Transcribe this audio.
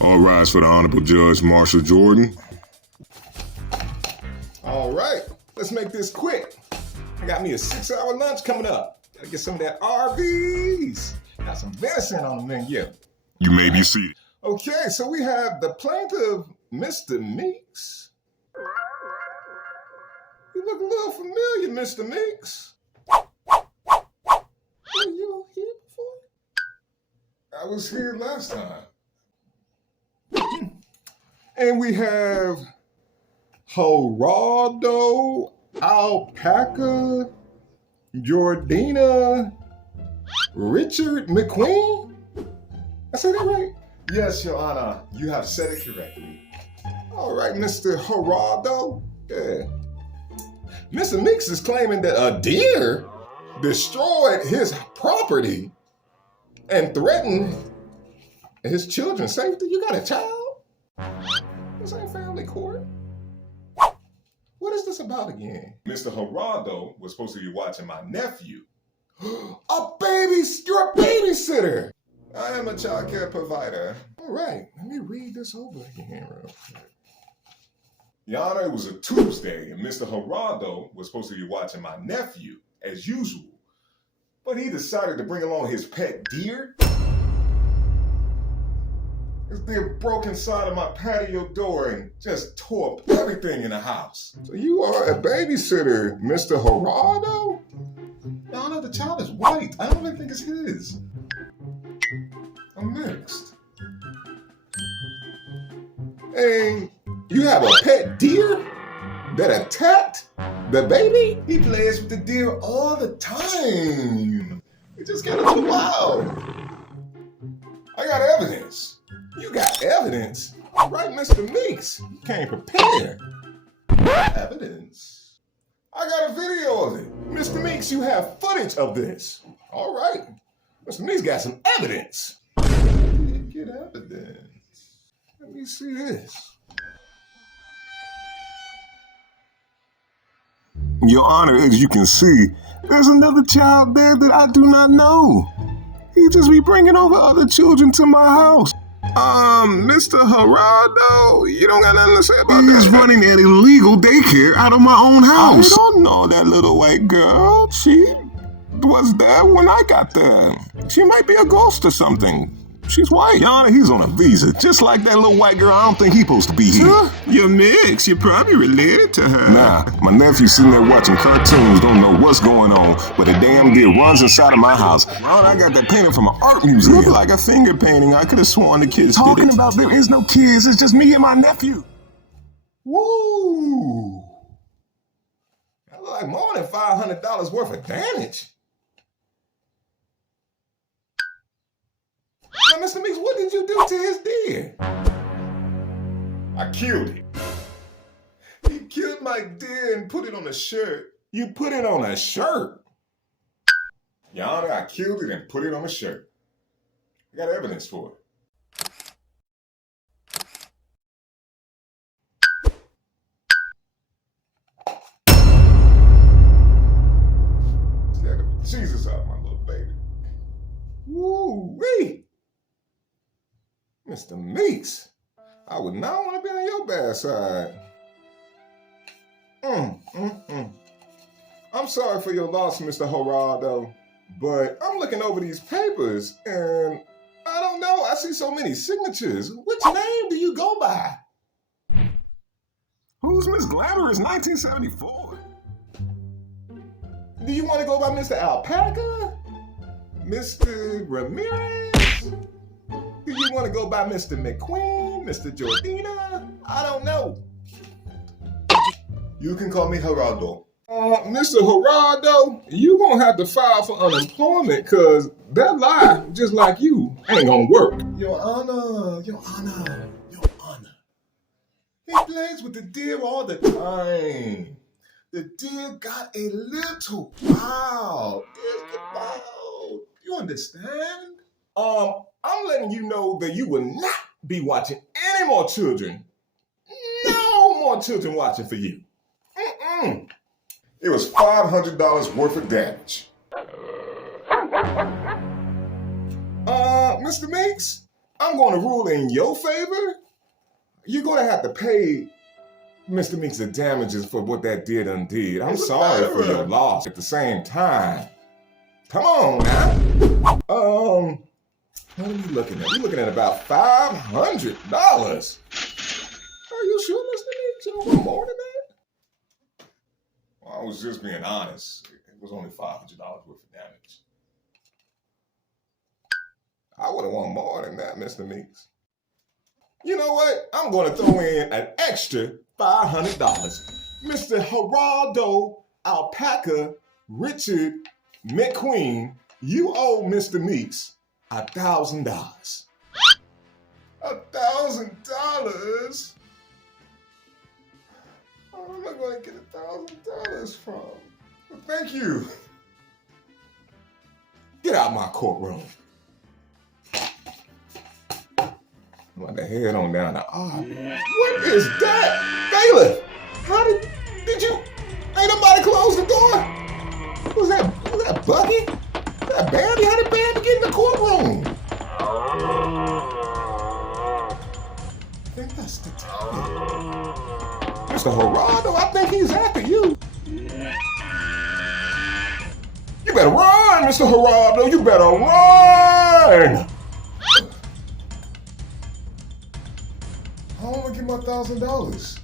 All rise for the Honorable Judge Marshall Jordan. All right, let's make this quick. I got me a 6-hour lunch coming up. Gotta get some of that RVs. Got some venison on the menu. You may be seated. Okay, so we have the plaintiff, Mr.Meeks. You look a little familiar, Mr. Meeks. Were you here before? I was here last time. And we have Jeraldo, Alpaca, Jordina, Richard McQueen? I said that right? Yes, Your Honor. You have said it correctly. All right, Mr. Jeraldo. Yeah. Mr. Meeks is claiming that a deer destroyed his property and threatened his children's safety. You got a child? This ain't family court. What is this about again? Mr. Jeraldo was supposed to be watching my nephew. You're a babysitter. I am a child care provider. All right, let me read this over again real quick. Your Honor, it was a Tuesday, and Mr. Jeraldo was supposed to be watching my nephew, as usual. But he decided to bring along his pet deer. This deer broke inside of my patio door and just tore up everything in the house. So you are a babysitter, Mr. Jeraldo? Your Honor, the child is white. I don't even think it's his. I'm mixed. And you have a pet deer that attacked the baby? He plays with the deer all the time. It just got too wild. I got evidence. You got evidence? All right, Mr. Meeks. You came prepared. Evidence? I got a video of it. Mr. Meeks, you have footage of this. All right. Mr. Meeks got some evidence. Get evidence. Let me see this. Your Honor, as you can see, there's another child there that I do not know. He just be bringing over other children to my house. Mr. Jeraldo, you don't got nothing to say about that. He's running an illegal daycare out of my own house. I don't know that little white girl. She was there when I got there. She might be a ghost or something. She's white. Your Honor, he's on a visa. Just like that little white girl, I don't think he's supposed to be here. You're mixed. You're probably related to her. Nah, my nephew's sitting there watching cartoons, don't know what's going on, but a damn deer runs inside of my house. Your Honor, I got that painting from an art museum. Look like a finger painting. I could have sworn the kids did it. Talking about there is no kids. It's just me and my nephew. Woo! That look like more than $500 worth of damage. Now, Mr. Meeks, what did you do to his deer? I killed it. He killed my deer and put it on a shirt. You put it on a shirt? Your Honor, I killed it and put it on a shirt. I got evidence for it. Jesus out, my little baby. Woo-wee! Mr. Meeks, I would not want to be on your bad side. I'm sorry for your loss, Mr. Jeraldo, but I'm looking over these papers and I don't know, I see so many signatures. Which name do you go by? Who's Miss Glamorous 1974? Do you want to go by Mr. Alpaca? Mr. Ramirez? Do you want to go by Mr. McQueen, Mr. Jordina? I don't know. You can call me Jeraldo. Mr. Jeraldo, you gonna have to file for unemployment because that lie, just like you, ain't gonna work. Your Honor. He plays with the deer all the time. The deer got a little wild. Deers get wild. You understand? I'm letting you know that you will not be watching any more children. No more children watching for you. It was $500 worth of damage. Mr. Meeks, I'm going to rule in your favor. You're going to have to pay Mr. Meeks the damages for what that did undid. I'm sorry for your loss at the same time. Come on now. What are you looking at? You're looking at about $500. Are you sure, Mr. Meeks? You don't want more than that? Well, I was just being honest. It was only $500 worth of damage. I would have won more than that, Mr. Meeks. You know what? I'm going to throw in an extra $500. Mr. Jeraldo, Alpaca, Richard, McQueen, you owe Mr. Meeks $1,000. $1,000? Where am I going to get $1,000 from? Well, thank you. Get out of my courtroom. I'm about to head on down the aisle. What is that? Calen, how did you, ain't nobody close the door? Was that Bucky? Was that Bambi? How did Bambi get in the courtroom? I think that's the time. Mr. Jeraldo, I think he's after you. You better run, Mr. Jeraldo. You better run. How am I gonna get my $1,000?